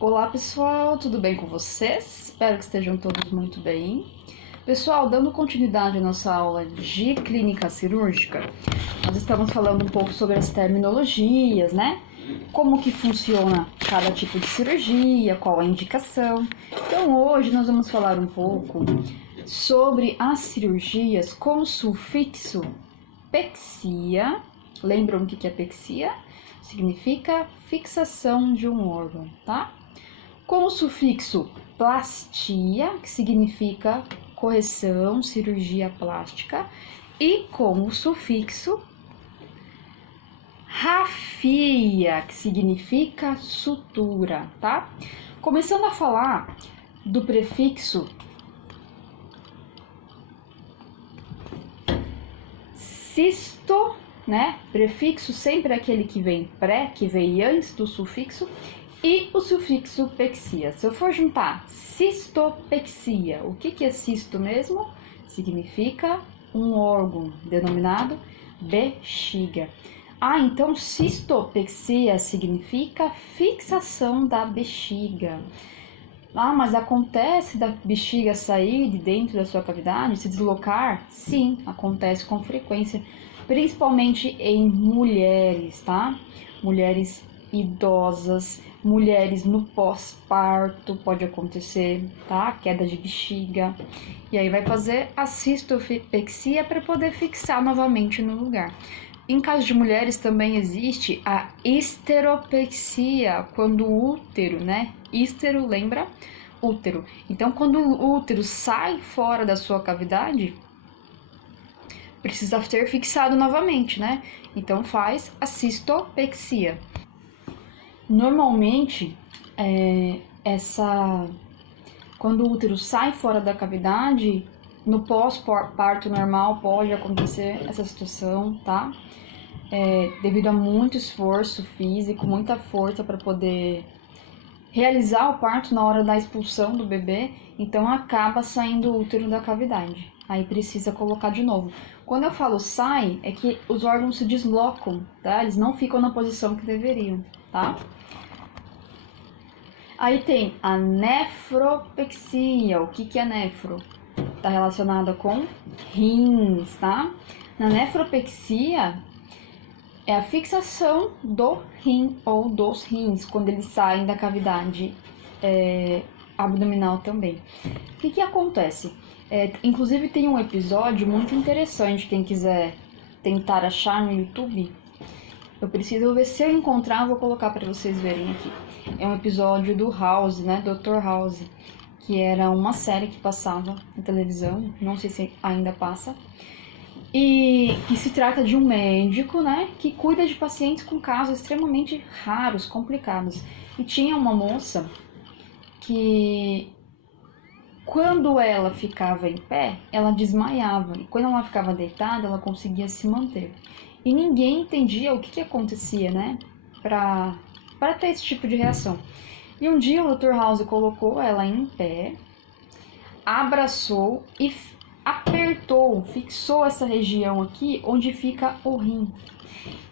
Olá pessoal, tudo bem com vocês? Espero que estejam todos muito bem. Pessoal, dando continuidade à nossa aula de clínica cirúrgica, nós estamos falando um pouco sobre as terminologias, né? Como que funciona cada tipo de cirurgia, qual a indicação. Então hoje nós vamos falar um pouco sobre as cirurgias com sufixo pexia. Lembram o que é pexia? Significa fixação de um órgão, tá? Com o sufixo plastia, que significa correção, cirurgia plástica, e com o sufixo rafia, que significa sutura, tá? Começando a falar do prefixo cisto, né? Prefixo sempre é aquele que vem pré, que vem antes do sufixo, e o sufixo pexia. Se eu for juntar cistopexia, o que é cisto mesmo? Significa um órgão denominado bexiga. Então cistopexia significa fixação da bexiga. Mas acontece da bexiga sair de dentro da sua cavidade, se deslocar? Sim, acontece com frequência, principalmente em mulheres, tá? Mulheres idosas, mulheres no pós-parto, pode acontecer, tá? Queda de bexiga. E aí vai fazer a cistopexia para poder fixar novamente no lugar. Em caso de mulheres também existe a histeropexia, quando o útero, né? Histero, lembra? Útero. Então, quando o útero sai fora da sua cavidade, precisa ser fixado novamente, né? Então, faz a cistopexia. Normalmente, quando o útero sai fora da cavidade, no pós-parto normal pode acontecer essa situação, tá? Devido a muito esforço físico, muita força para poder realizar o parto na hora da expulsão do bebê, então acaba saindo o útero da cavidade. Aí precisa colocar de novo. Quando eu falo sai, é que os órgãos se deslocam, tá? Eles não ficam na posição que deveriam, tá? Aí tem a nefropexia. O que é nefro? Está relacionada com rins, tá? Na nefropexia é a fixação do rim ou dos rins, quando eles saem da cavidade abdominal também. O que acontece? Inclusive tem um episódio muito interessante, quem quiser tentar achar no YouTube, eu preciso ver se eu encontrar, vou colocar para vocês verem aqui. É um episódio do House, né, Dr. House, que era uma série que passava na televisão, não sei se ainda passa, e que se trata de um médico, né, que cuida de pacientes com casos extremamente raros, complicados. E tinha uma moça que, quando ela ficava em pé, ela desmaiava, e quando ela ficava deitada, ela conseguia se manter. E ninguém entendia o que acontecia, né, para ter esse tipo de reação. E um dia o Dr. House colocou ela em pé, abraçou e apertou, fixou essa região aqui onde fica o rim.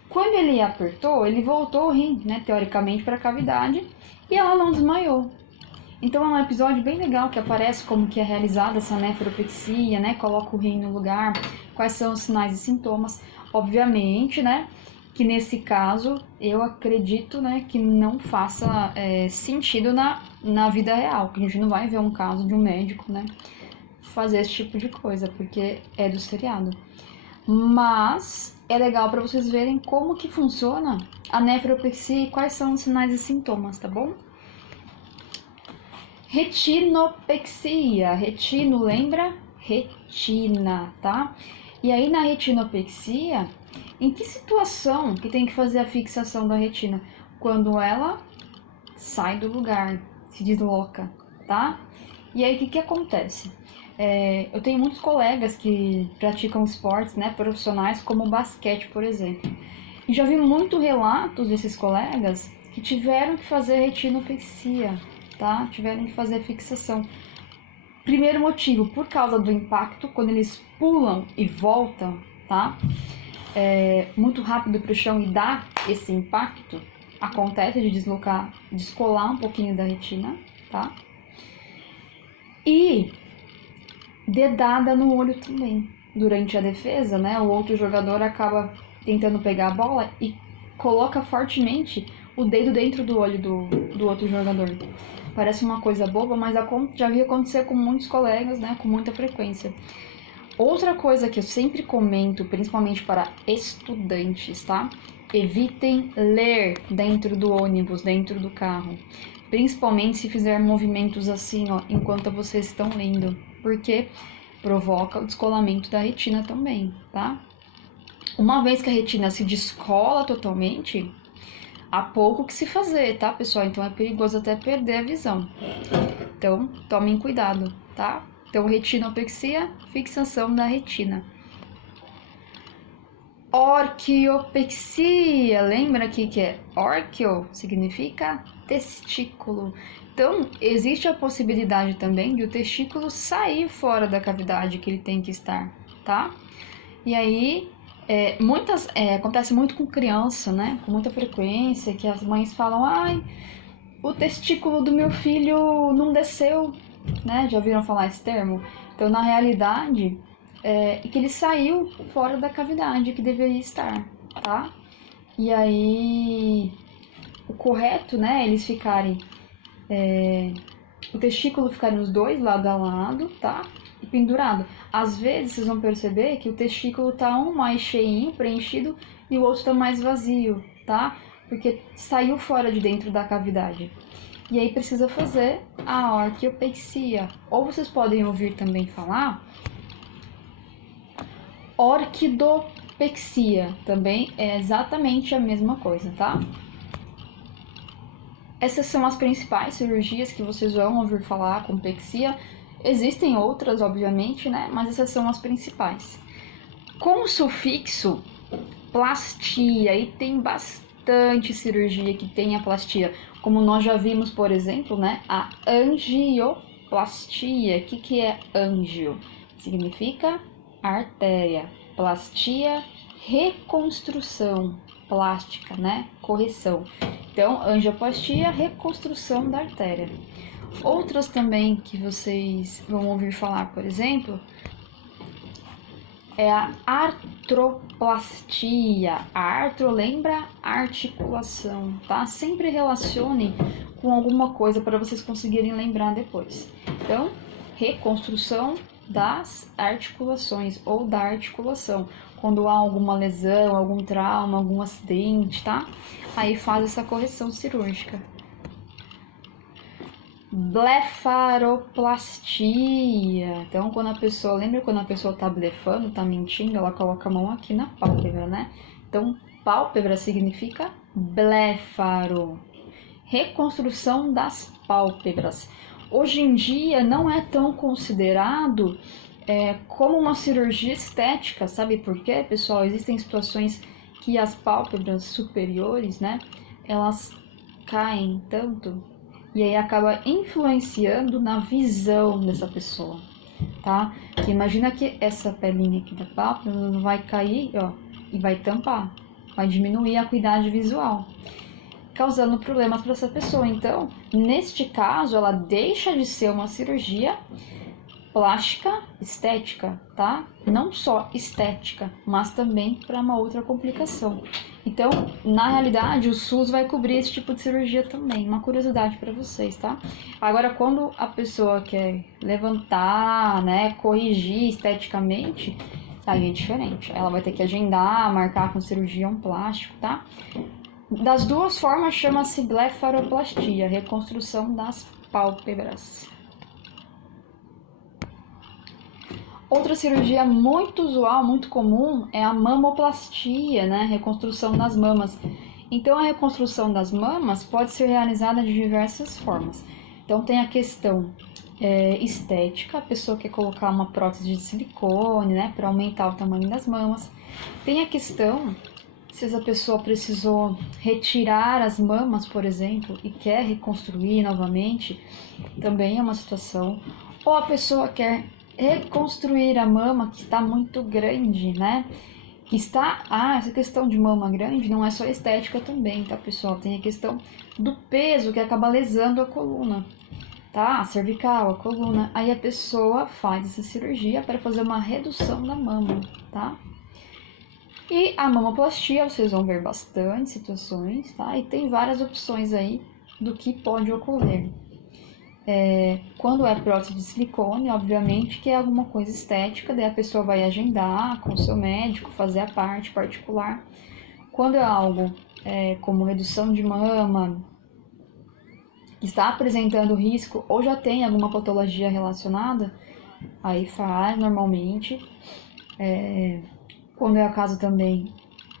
Quando ele apertou, ele voltou o rim, né, teoricamente, para a cavidade, e ela não desmaiou. Então é um episódio bem legal que aparece como que é realizada essa nefropexia, né, coloca o rim no lugar, quais são os sinais e sintomas. Obviamente, né, que nesse caso eu acredito, né, que não faça sentido na vida real, que a gente não vai ver um caso de um médico, né, fazer esse tipo de coisa, porque é do seriado. Mas é legal para vocês verem como que funciona a nefropexia e quais são os sinais e sintomas, tá bom? Retinopexia. Retino, lembra? Retina, tá? E aí na retinopexia, em que situação que tem que fazer a fixação da retina? Quando ela sai do lugar, se desloca, tá? E aí o que acontece? Eu tenho muitos colegas que praticam esportes, né, profissionais, como o basquete, por exemplo. E já vi muitos relatos desses colegas que tiveram que fazer retinopexia, tá? Tiveram que fazer fixação. Primeiro motivo, por causa do impacto, quando eles pulam e voltam, tá? Muito rápido para o chão e dá esse impacto, acontece de descolar um pouquinho da retina, tá? E dedada no olho também. Durante a defesa, né, o outro jogador acaba tentando pegar a bola e coloca fortemente o dedo dentro do olho do outro jogador. Parece uma coisa boba, mas já vi acontecer com muitos colegas, né, com muita frequência. Outra coisa que eu sempre comento, principalmente para estudantes, tá? Evitem ler dentro do ônibus, dentro do carro. Principalmente se fizer movimentos assim, ó, enquanto vocês estão lendo. Porque provoca o descolamento da retina também, tá? Uma vez que a retina se descola totalmente, há pouco que se fazer, tá, pessoal? Então é perigoso até perder a visão. Então, tomem cuidado, tá? Então, retinopexia, fixação da retina. Orquiopexia, lembra aqui que é orquio, significa testículo. Então, existe a possibilidade também de o testículo sair fora da cavidade que ele tem que estar, tá? E aí, acontece muito com criança, né? Com muita frequência, que as mães falam, ai, o testículo do meu filho não desceu, né? Já ouviram falar esse termo? Então, na realidade, que ele saiu fora da cavidade que deveria estar, tá? E aí, o correto, né? Eles ficarem, o testículo ficarem os dois lado a lado, tá? E pendurado. Às vezes, vocês vão perceber que o testículo tá um mais cheinho, preenchido, e o outro tá mais vazio, tá? Porque saiu fora de dentro da cavidade. E aí precisa fazer a orquiopexia. Ou vocês podem ouvir também falar orquidopexia. Também é exatamente a mesma coisa, tá? Essas são as principais cirurgias que vocês vão ouvir falar com pexia. Existem outras, obviamente, né? Mas essas são as principais. Com o sufixo plastia, e tem bastante cirurgia que tem a plastia. Como nós já vimos, por exemplo, né? A angioplastia. O que é angio? Significa artéria. Plastia, reconstrução plástica, né? Correção. Então, angioplastia, reconstrução da artéria. Outras também que vocês vão ouvir falar, por exemplo, é a artroplastia. A artro lembra articulação, tá? Sempre relacione com alguma coisa para vocês conseguirem lembrar depois. Então, reconstrução das articulações ou da articulação. Quando há alguma lesão, algum trauma, algum acidente, tá? Aí faz essa correção cirúrgica. Blefaroplastia. Então, lembra quando a pessoa tá blefando, tá mentindo, ela coloca a mão aqui na pálpebra, né? Então, pálpebra significa blefaro. Reconstrução das pálpebras. Hoje em dia não é tão considerado como uma cirurgia estética, sabe por quê, pessoal? Existem situações que as pálpebras superiores, né, elas caem tanto e aí acaba influenciando na visão dessa pessoa, tá? Porque imagina que essa pelinha aqui da pálpebra vai cair, ó, e vai tampar, vai diminuir a acuidade visual, causando problemas para essa pessoa. Então, neste caso, ela deixa de ser uma cirurgia plástica estética, tá? Não só estética, mas também para uma outra complicação. Então, na realidade, o SUS vai cobrir esse tipo de cirurgia também. Uma curiosidade para vocês, tá? Agora, quando a pessoa quer levantar, né, corrigir esteticamente, aí é diferente. Ela vai ter que agendar, marcar com cirurgião plástico, tá? Das duas formas, chama-se blefaroplastia, reconstrução das pálpebras. Outra cirurgia muito usual, muito comum, é a mamoplastia, né? Reconstrução das mamas. Então, a reconstrução das mamas pode ser realizada de diversas formas. Então, tem a questão estética, a pessoa quer colocar uma prótese de silicone, né? Para aumentar o tamanho das mamas. Tem a questão, se essa pessoa precisou retirar as mamas, por exemplo, e quer reconstruir novamente, também é uma situação. Ou a pessoa quer reconstruir a mama que está muito grande, né? que está... essa questão de mama grande não é só estética também, tá, pessoal? Tem a questão do peso que acaba lesando a coluna, tá? A cervical, a coluna. Aí a pessoa faz essa cirurgia para fazer uma redução da mama, tá? E a mamoplastia, vocês vão ver bastante situações, tá? E tem várias opções aí do que pode ocorrer. Quando é prótese de silicone, obviamente que é alguma coisa estética, daí a pessoa vai agendar com o seu médico, fazer a parte particular. Quando é algo como redução de mama, que está apresentando risco ou já tem alguma patologia relacionada, aí faz normalmente. Quando é o caso também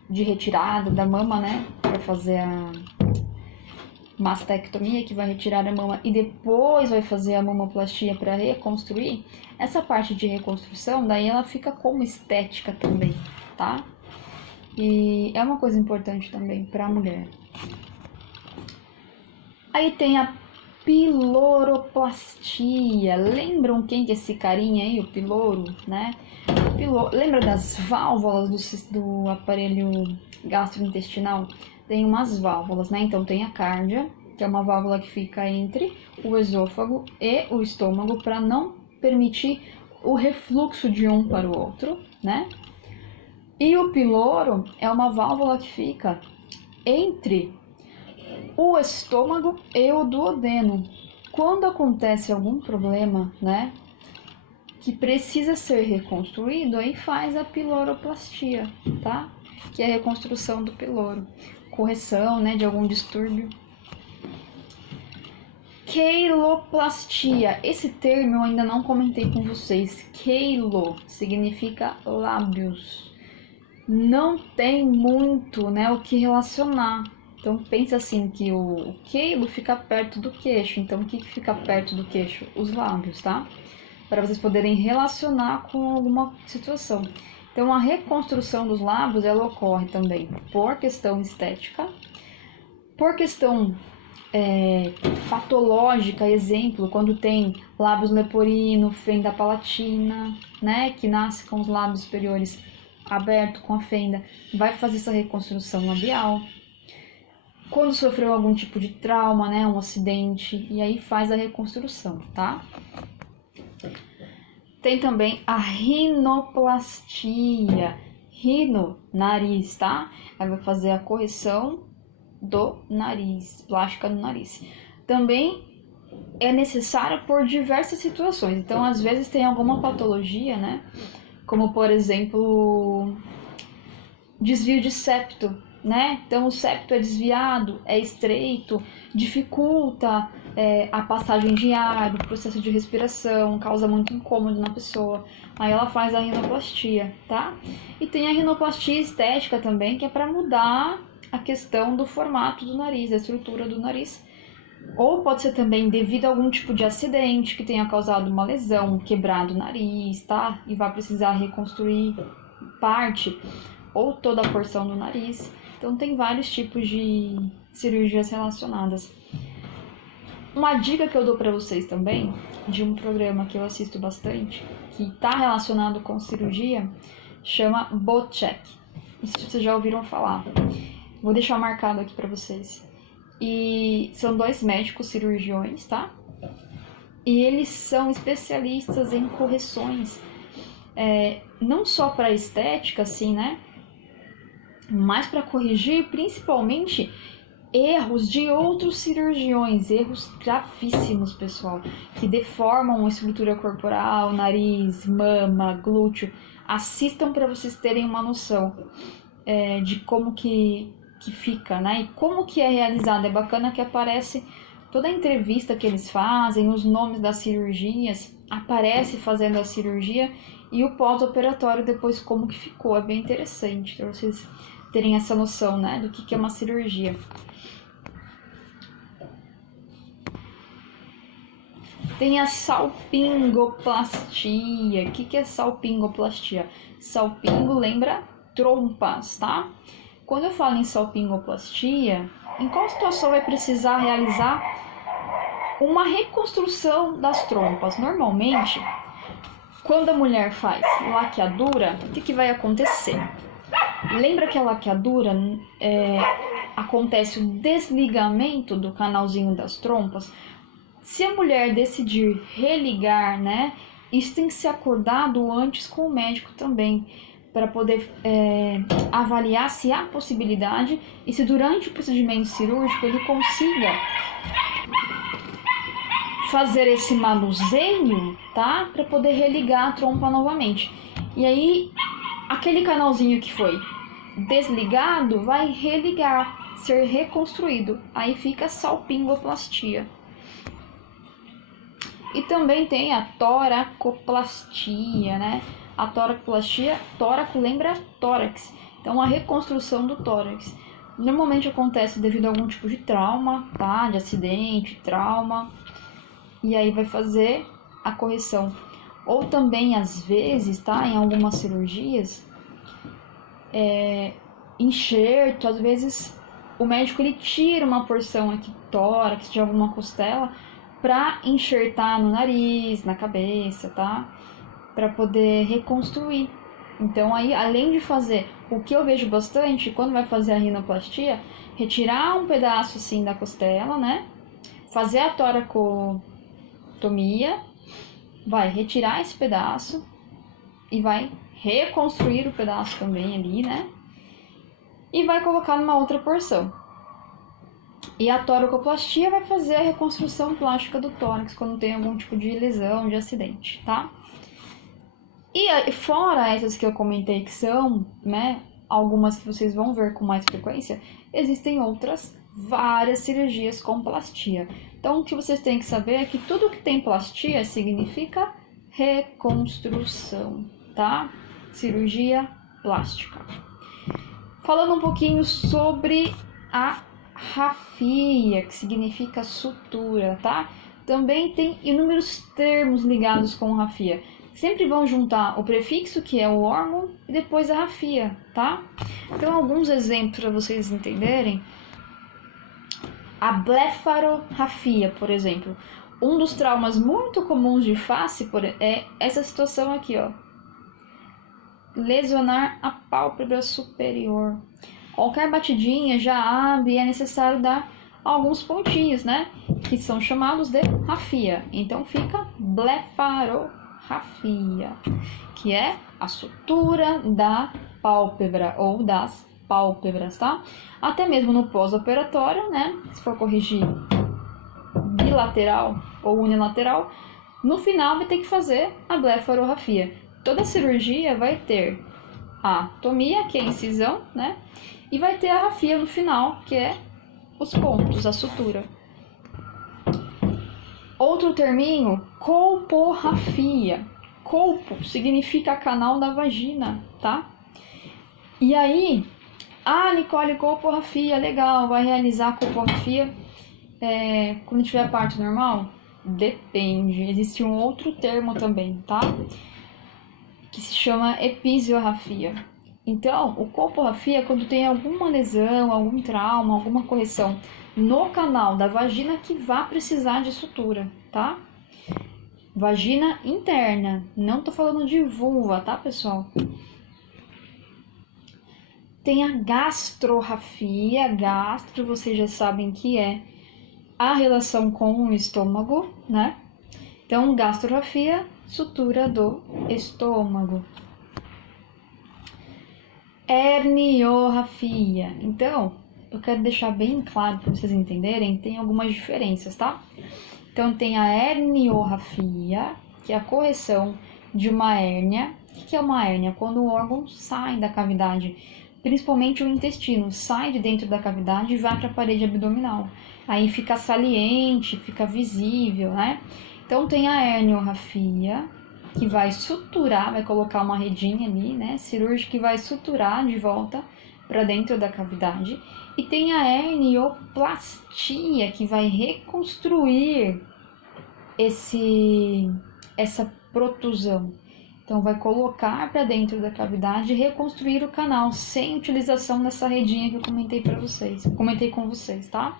de retirada da mama, né, para fazer a mastectomia, que vai retirar a mama e depois vai fazer a mamoplastia para reconstruir, essa parte de reconstrução, daí ela fica como estética também, tá? E é uma coisa importante também para a mulher. Aí tem a piloroplastia. Lembram quem que é esse carinha aí, o piloro, né? Lembra das válvulas do aparelho gastrointestinal? Tem umas válvulas, né? Então tem a cárdia, que é uma válvula que fica entre o esôfago e o estômago para não permitir o refluxo de um para o outro, né? E o piloro é uma válvula que fica entre o estômago e o duodeno. Quando acontece algum problema, né, que precisa ser reconstruído, aí faz a piloroplastia, tá? Que é a reconstrução do piloro. Correção, né, de algum distúrbio. Queiloplastia. Esse termo eu ainda não comentei com vocês. Queilo significa lábios. Não tem muito, né, o que relacionar. Então pensa assim que o queilo fica perto do queixo. Então o que fica perto do queixo? Os lábios, tá? Para vocês poderem relacionar com alguma situação. Então, a reconstrução dos lábios, ela ocorre também por questão estética, por questão patológica, exemplo, quando tem lábios leporino, fenda palatina, né, que nasce com os lábios superiores abertos com a fenda, vai fazer essa reconstrução labial. Quando sofreu algum tipo de trauma, né, um acidente, e aí faz a reconstrução, tá? Tem também a rinoplastia. Rino, nariz, tá? Aí vai fazer a correção do nariz, plástica no nariz. Também é necessário por diversas situações. Então, às vezes tem alguma patologia, né? Como, por exemplo, desvio de septo, né? Então, o septo é desviado, é estreito, dificulta a passagem de ar, o processo de respiração, causa muito incômodo na pessoa. Aí ela faz a rinoplastia, tá? E tem a rinoplastia estética também, que é para mudar a questão do formato do nariz, a estrutura do nariz. Ou pode ser também devido a algum tipo de acidente que tenha causado uma lesão, quebrado o nariz, tá? E vai precisar reconstruir parte ou toda a porção do nariz. Então tem vários tipos de cirurgias relacionadas. Uma dica que eu dou para vocês também, de um programa que eu assisto bastante, que está relacionado com cirurgia, chama BoCheck. Não sei se vocês já ouviram falar. Vou deixar marcado aqui para vocês. E são 2 médicos cirurgiões, tá? E eles são especialistas em correções, não só para estética, assim, né? Mas para corrigir principalmente erros de outros cirurgiões, erros gravíssimos, pessoal, que deformam a estrutura corporal, nariz, mama, glúteo. Assistam para vocês terem uma noção de como que fica, né? E como que é realizado. É bacana que aparece toda a entrevista que eles fazem, os nomes das cirurgias, aparece fazendo a cirurgia e o pós-operatório depois como que ficou. É bem interessante para vocês terem essa noção, né, do que é uma cirurgia. Tem a salpingoplastia. O que é salpingoplastia? Salpingo lembra trompas, tá? Quando eu falo em salpingoplastia, em qual situação vai precisar realizar uma reconstrução das trompas? Normalmente, quando a mulher faz laqueadura, o que vai acontecer? Lembra que a laqueadura acontece o desligamento do canalzinho das trompas? Se a mulher decidir religar, né, isso tem que ser acordado antes com o médico também, para poder avaliar se há possibilidade e se durante o procedimento cirúrgico ele consiga fazer esse manuseio, tá? Para poder religar a trompa novamente. E aí, aquele canalzinho que foi desligado vai religar, ser reconstruído. Aí fica a salpingoplastia. E também tem a toracoplastia, né? A toracoplastia, tóraco lembra tórax. Então, a reconstrução do tórax. Normalmente acontece devido a algum tipo de trauma, tá? De acidente, trauma. E aí vai fazer a correção. Ou também, às vezes, tá? Em algumas cirurgias, enxerto, às vezes o médico ele tira uma porção aqui do tórax, de alguma costela, para enxertar no nariz, na cabeça, tá? Para poder reconstruir. Então, aí, além de fazer, o que eu vejo bastante, quando vai fazer a rinoplastia, retirar um pedaço assim da costela, né? Fazer a toracotomia, vai retirar esse pedaço e vai reconstruir o pedaço também ali, né? E vai colocar numa outra porção. E a toracoplastia vai fazer a reconstrução plástica do tórax quando tem algum tipo de lesão, de acidente, tá? E fora essas que eu comentei que são, né, algumas que vocês vão ver com mais frequência, existem outras várias cirurgias com plastia. Então, o que vocês têm que saber é que tudo que tem plastia significa reconstrução, tá? Cirurgia plástica. Falando um pouquinho sobre a rafia, que significa sutura, tá? Também tem inúmeros termos ligados com rafia. Sempre vão juntar o prefixo, que é o órgão, e depois a rafia, tá? Então, alguns exemplos para vocês entenderem. A blefarorrafia, por exemplo. Um dos traumas muito comuns de face é essa situação aqui, ó. Lesionar a pálpebra superior. Qualquer batidinha já abre e é necessário dar alguns pontinhos, né? Que são chamados de rafia. Então fica blefarorrafia, que é a sutura da pálpebra ou das pálpebras, tá? Até mesmo no pós-operatório, né? Se for corrigir bilateral ou unilateral, no final vai ter que fazer a blefarorrafia. Toda cirurgia vai ter a tomia, que é a incisão, né? E vai ter a rafia no final, que é os pontos, a sutura. Outro terminho, colporrafia. Colpo significa canal da vagina, tá? E aí, Nicole, colporrafia, legal, vai realizar a colporrafia quando tiver a parte normal? Depende, existe um outro termo também, tá? Que se chama episiorrafia. Então, o colporrafia é quando tem alguma lesão, algum trauma, alguma correção no canal da vagina que vá precisar de sutura, tá? Vagina interna, não tô falando de vulva, tá, pessoal? Tem a gastrorrafia. Gastro, vocês já sabem que é a relação com o estômago, né? Então, gastrorrafia, sutura do estômago. Herniorrafia. Então, eu quero deixar bem claro para vocês entenderem, tem algumas diferenças, tá? Então, tem a herniorrafia, que é a correção de uma hérnia. O que é uma hérnia? Quando o órgão sai da cavidade, principalmente o intestino, sai de dentro da cavidade e vai para a parede abdominal. Aí fica saliente, fica visível, né? Então, tem a herniorrafia, que vai suturar, vai colocar uma redinha ali, né, cirúrgica, que vai suturar de volta para dentro da cavidade. E tem a hernioplastia, que vai reconstruir essa protusão. Então, vai colocar para dentro da cavidade e reconstruir o canal, sem utilização dessa redinha que eu comentei para vocês, comentei com vocês, tá?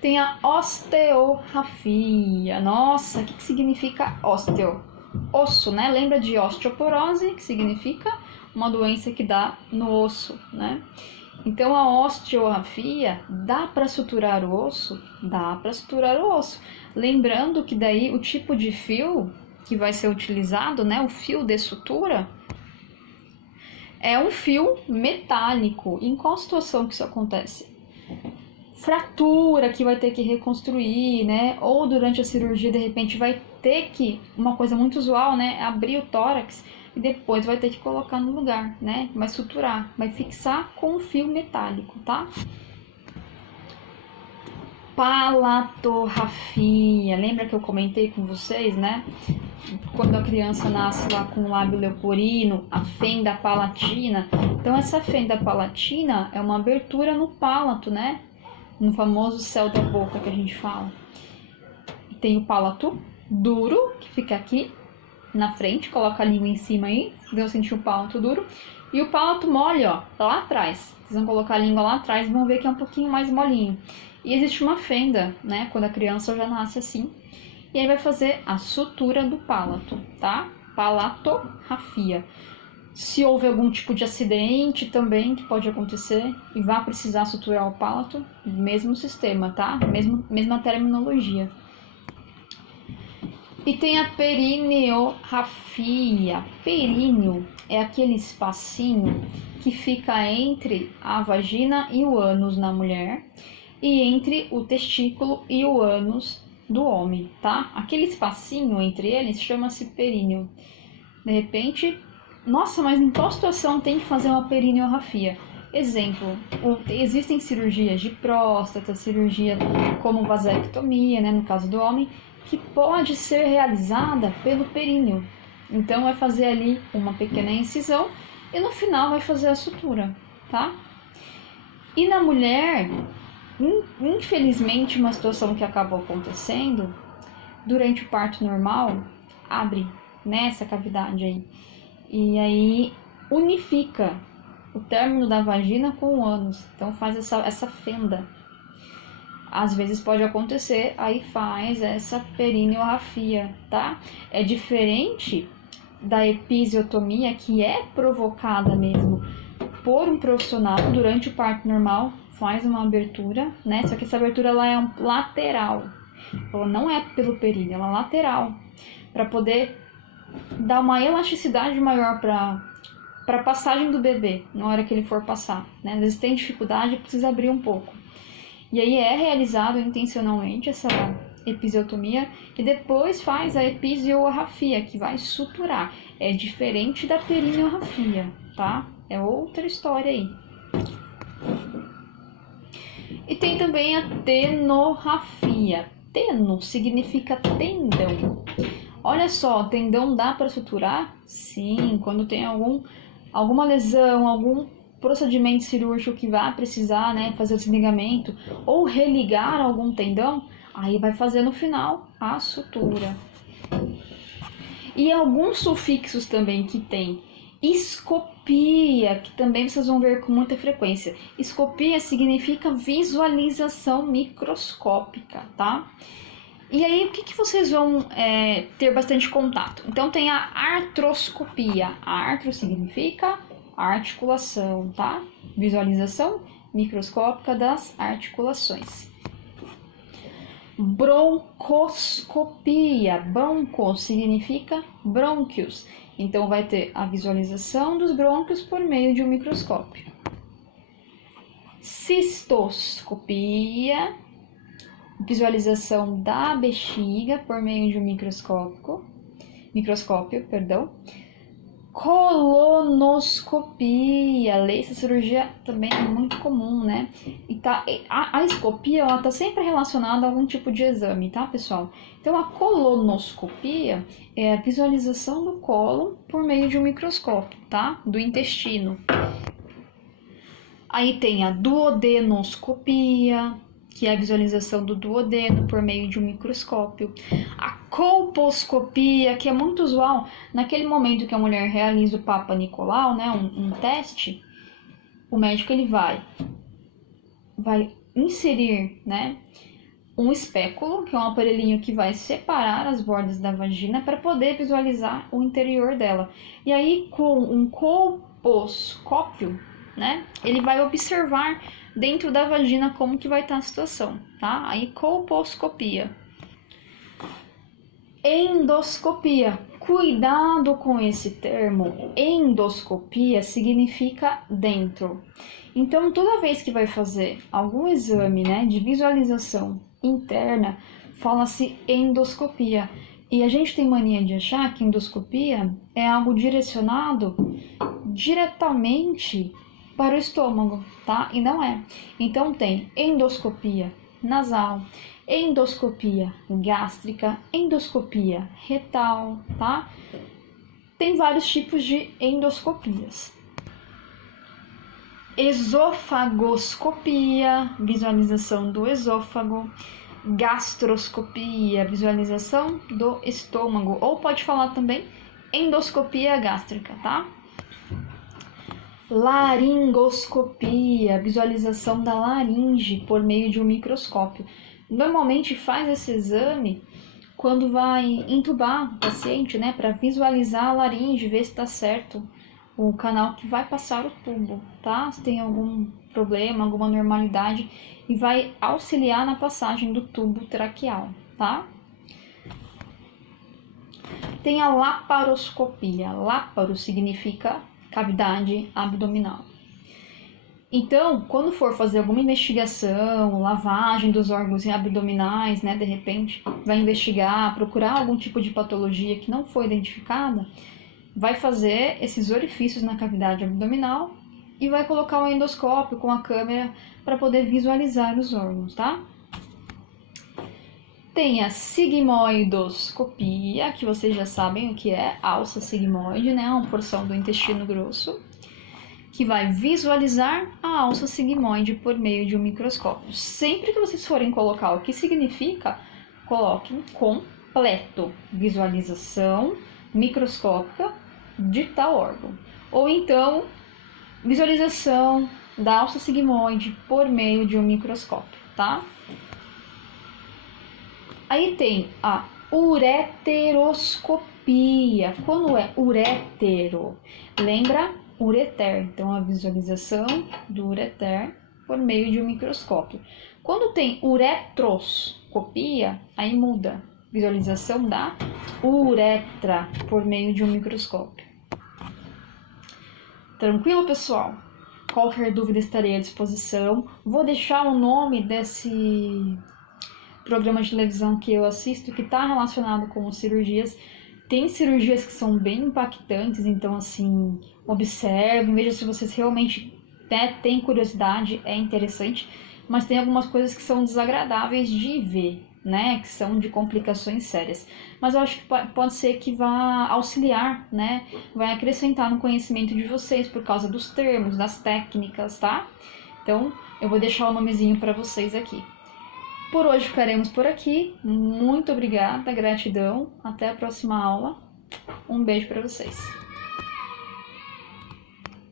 Tem a osteorrafia. Nossa, o que significa osteo? osso, né? Lembra de osteoporose, que significa uma doença que dá no osso, né? Então, a osteorrafia, dá para suturar o osso? Dá para suturar o osso. Lembrando que daí o tipo de fio que vai ser utilizado, né? O fio de sutura, é um fio metálico. Em qual situação que isso acontece? Fratura que vai ter que reconstruir, né? Ou durante a cirurgia, de repente, vai ter que, uma coisa muito usual, né? Abrir o tórax e depois vai ter que colocar no lugar, né? Vai suturar, vai fixar com um fio metálico, tá? Palatorrafia. Lembra que eu comentei com vocês, né? Quando a criança nasce lá com o lábio leporino, a fenda palatina. Então, essa fenda palatina é uma abertura no palato, né? No famoso céu da boca que a gente fala. Tem o palato duro, que fica aqui na frente, coloca a língua em cima aí, vão sentir o palato duro. E o palato mole, ó, lá atrás. Vocês vão colocar a língua lá atrás e vão ver que é um pouquinho mais molinho. E existe uma fenda, né, quando a criança já nasce assim. E aí vai fazer a sutura do palato, tá? Palatorrafia. Se houver algum tipo de acidente também, que pode acontecer, e vai precisar suturar o palato, mesmo sistema, tá? Mesma terminologia. E tem a perineorrafia. Períneo é aquele espacinho que fica entre a vagina e o ânus na mulher e entre o testículo e o ânus do homem, tá? Aquele espacinho entre eles chama-se períneo. De repente, nossa, mas em qual situação tem que fazer uma perineorrafia? Exemplo, existem cirurgias de próstata, cirurgia como vasectomia, né, no caso do homem, que pode ser realizada pelo períneo. Então, vai fazer ali uma pequena incisão e no final vai fazer a sutura, tá? E na mulher, infelizmente, uma situação que acaba acontecendo, durante o parto normal, abre nessa cavidade aí. E aí unifica o término da vagina com o ânus. Então faz essa fenda. Às vezes pode acontecer, aí faz essa perineorrafia, tá? É diferente da episiotomia, que é provocada mesmo por um profissional durante o parto normal, faz uma abertura, né? Só que essa abertura ela é lateral. Ela não é pelo períneo, ela é lateral, para poder dar uma elasticidade maior para a passagem do bebê na hora que ele for passar, né? Às vezes tem dificuldade e precisa abrir um pouco. E aí é realizado intencionalmente essa episiotomia e depois faz a episioorrafia, que vai suturar. É diferente da perineorrafia, tá? É outra história aí. E tem também a tenorrafia. Teno significa tendão. Olha só, tendão dá para suturar? Sim, quando tem alguma lesão, algum procedimento cirúrgico que vai precisar, né, fazer o desligamento ou religar algum tendão, aí vai fazer no final a sutura. E alguns sufixos também que tem escopia, que também vocês vão ver com muita frequência. Escopia significa visualização microscópica, tá? E aí, o que vocês vão ter bastante contato? Então, tem a artroscopia. A artro significa articulação, tá? Visualização microscópica das articulações. Broncoscopia. Bronco significa brônquios. Então, vai ter a visualização dos brônquios por meio de um microscópio. Cistoscopia. Visualização da bexiga por meio de um microscópio. Colonoscopia. Essa cirurgia também é muito comum, né? E a escopia, ela tá sempre relacionada a algum tipo de exame, tá, pessoal? Então, a colonoscopia é a visualização do cólon por meio de um microscópio, tá? Do intestino. Aí tem a duodenoscopia, que é a visualização do duodeno por meio de um microscópio. A colposcopia, que é muito usual naquele momento que a mulher realiza o Papa Nicolau, né, um teste, o médico ele vai inserir, né, um espéculo, que é um aparelhinho que vai separar as bordas da vagina para poder visualizar o interior dela. E aí, com um colposcópio, né, ele vai observar dentro da vagina como que vai estar a situação, tá? Aí, colposcopia. Endoscopia. Cuidado com esse termo. Endoscopia significa dentro. Então, toda vez que vai fazer algum exame, né, de visualização interna, fala-se endoscopia. E a gente tem mania de achar que endoscopia é algo direcionado diretamente para o estômago, tá? E não é. Então, tem endoscopia nasal, endoscopia gástrica, endoscopia retal, tá? Tem vários tipos de endoscopias. Esofagoscopia, visualização do esôfago. Gastroscopia, visualização do estômago. Ou pode falar também endoscopia gástrica, tá? Laringoscopia, visualização da laringe por meio de um microscópio. Normalmente faz esse exame quando vai intubar o paciente, né, para visualizar a laringe, ver se está certo o canal que vai passar o tubo, tá? Se tem algum problema, alguma normalidade, e vai auxiliar na passagem do tubo traqueal, tá? Tem a laparoscopia. Láparo significa cavidade abdominal. Então, quando for fazer alguma investigação, lavagem dos órgãos abdominais, né, de repente, vai investigar, procurar algum tipo de patologia que não foi identificada, vai fazer esses orifícios na cavidade abdominal e vai colocar o endoscópio com a câmera para poder visualizar os órgãos, tá? Tem a sigmoidoscopia, que vocês já sabem o que é, alça sigmoide, né, uma porção do intestino grosso, que vai visualizar a alça sigmoide por meio de um microscópio. Sempre que vocês forem colocar o que significa, coloquem completo, visualização microscópica de tal órgão. Ou então, visualização da alça sigmoide por meio de um microscópio, tá? Aí tem a ureteroscopia. Quando é urétero? Lembra? Ureter. Então, a visualização do ureter por meio de um microscópio. Quando tem uretroscopia, aí muda. Visualização da uretra por meio de um microscópio. Tranquilo, pessoal? Qualquer dúvida estarei à disposição. Vou deixar o nome desse programa de televisão que eu assisto, que está relacionado com cirurgias. Tem cirurgias que são bem impactantes, então, assim, observem, vejam se vocês realmente têm curiosidade, é interessante, mas tem algumas coisas que são desagradáveis de ver, né, que são de complicações sérias. Mas eu acho que pode ser que vá auxiliar, né, vai acrescentar no conhecimento de vocês por causa dos termos, das técnicas, tá? Então, eu vou deixar o nomezinho para vocês aqui. Por hoje ficaremos por aqui. Muito obrigada, gratidão. Até a próxima aula. Um beijo para vocês.